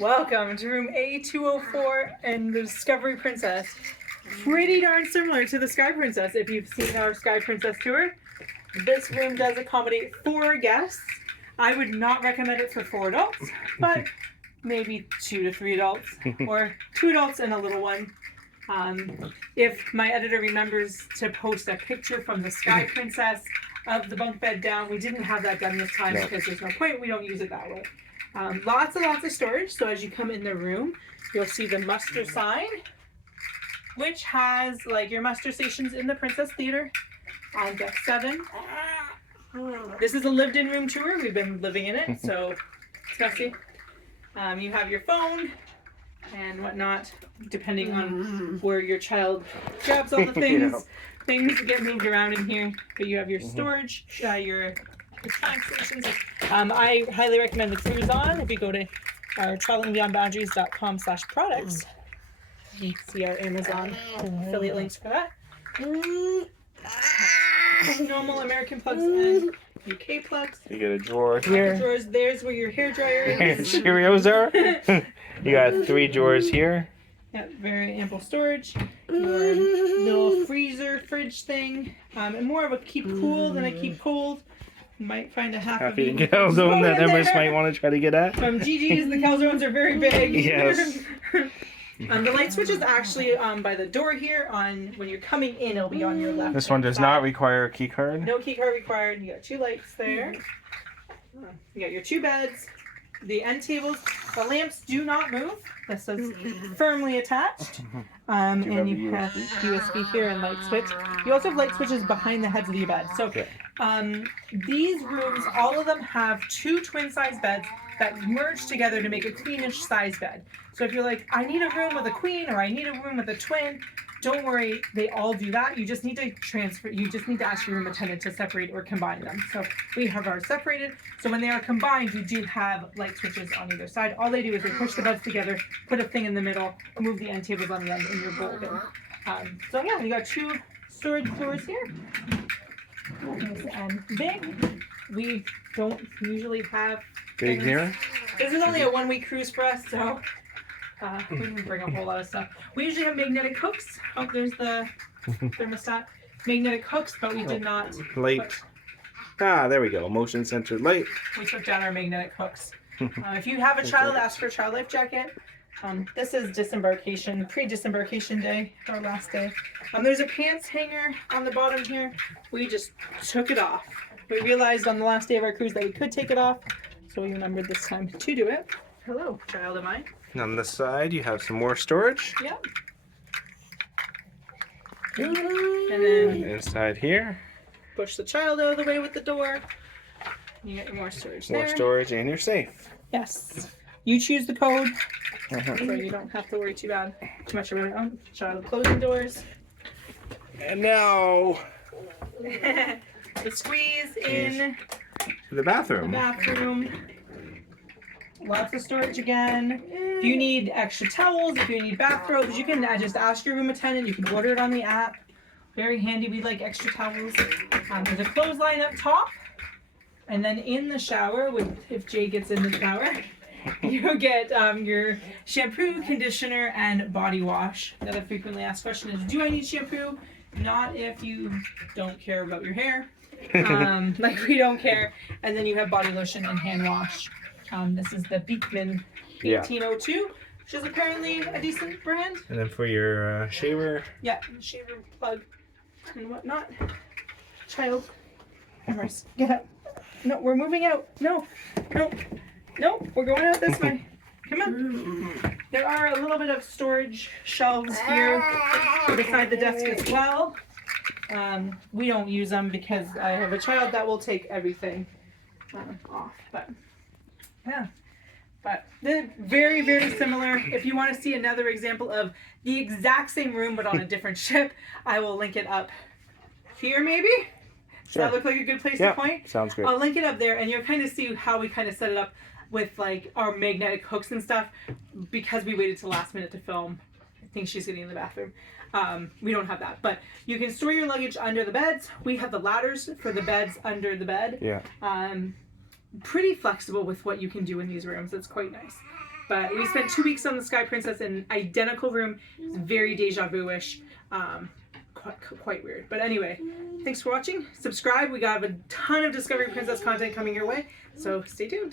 Welcome to room A204 and the Discovery Princess. Pretty darn similar to the Sky Princess if you've seen our Sky Princess tour. This room does accommodate 4 guests. I would not recommend it for 4 adults, but maybe 2 to 3 adults or 2 adults and a little one. If my editor remembers to post a picture from the Sky Princess of the bunk bed down, we didn't have that done this time because there's no point. We don't use it that way. Lots of storage. So as you come in the room, you'll see the muster sign, which has like your muster stations in the Princess Theater on deck 7. This is a lived-in room tour. We've been living in it, so it's messy. You have your phone and whatnot, depending on where your child grabs all the things. Things get moved around in here, but you have your storage, your electronic stations. I highly recommend the Cruise On. If you go to our travelingbeyondboundaries.com/products, you can see our Amazon affiliate links for that. Normal American plugs and UK plugs. You get a drawer here. Drawers. There's where your hair dryer is. Cheerios are. You got 3 drawers here. Yeah, very ample storage. Your little freezer, fridge thing, and more of a keep cool than a keep cold. You might find a half Happy of to calzone that Empress might want to try to get at. From Gigi's, the calzones are very big. Yes. The light switch is actually by the door here. When you're coming in, it'll be on your left. This one does not require a key card. No key card required. You got 2 lights there. You got your 2 beds. The end tables. The lamps do not move. This is firmly attached. And you have USB here and light switch. You also have light switches behind the heads of your bed. So these rooms, all of them have 2 twin-size beds that merge together to make a queenish size bed. So if you're like, I need a room with a queen or I need a room with a twin, don't worry, they all do that. You just need to ask your room attendant to separate or combine them. So we have ours separated. So when they are combined, you do have light switches on either side. All they do is they push the beds together, put a thing in the middle, move the end tables on the end, and you're golden. So yeah, you got 2 storage doors here. Nice and big. We don't usually have Big here. This is only a 1-week cruise for us, so we didn't bring a whole lot of stuff. We usually have magnetic hooks. Oh, there's the thermostat. Magnetic hooks, but we did not. Light. There we go. Motion sensor light. We took down our magnetic hooks. If you have a child, ask for a child life jacket. This is disembarkation, pre-disembarkation day, our last day. There's a pants hanger on the bottom here. We just took it off. We realized on the last day of our cruise that we could take it off, so we remembered this time to do it. Hello, child of mine. And on the side, you have some more storage. Yep. And then Inside here, push the child out of the way with the door. You get your more storage there. more storage, and you're safe. Yes. You choose the code, so you don't have to worry too much about it. Oh, child closing doors. And now The squeeze in to the bathroom. Lots of storage again. If you need extra towels, if you need bathrobes, you can just ask your room attendant. You can order it on the app. Very handy. We like extra towels. There's a clothesline up top. And then in the shower, if Jay gets in the shower, you get your shampoo, conditioner, and body wash. Another frequently asked question is, do I need shampoo? Not if you don't care about your hair. Like we don't care. And then you have body lotion and hand wash. This is the Beekman 1802, which is apparently a decent brand. And then for your shaver. Yeah, shaver plug and whatnot. Child, Empress, get up. No, we're moving out. No, we're going out this way. Come on. There are a little bit of storage shelves here beside the desk as well. We don't use them because I have a child that will take everything off. But they're very, very similar. If you want to see another example of the exact same room but on a different ship, I will link it up here maybe. Does that look like a good place to point? Sounds good. I'll link it up there and you'll kind of see how we kind of set it up with like our magnetic hooks and stuff because we waited till last minute to film. I think she's getting in the bathroom. We don't have that, but you can store your luggage under the beds. We have the ladders for the beds under the bed. Yeah. Pretty flexible with what you can do in these rooms. It's quite nice. But we spent 2 weeks on the Sky Princess in an identical room. It's very deja vu-ish. Quite weird. But anyway, thanks for watching. Subscribe. We got a ton of Discovery Princess content coming your way. So stay tuned.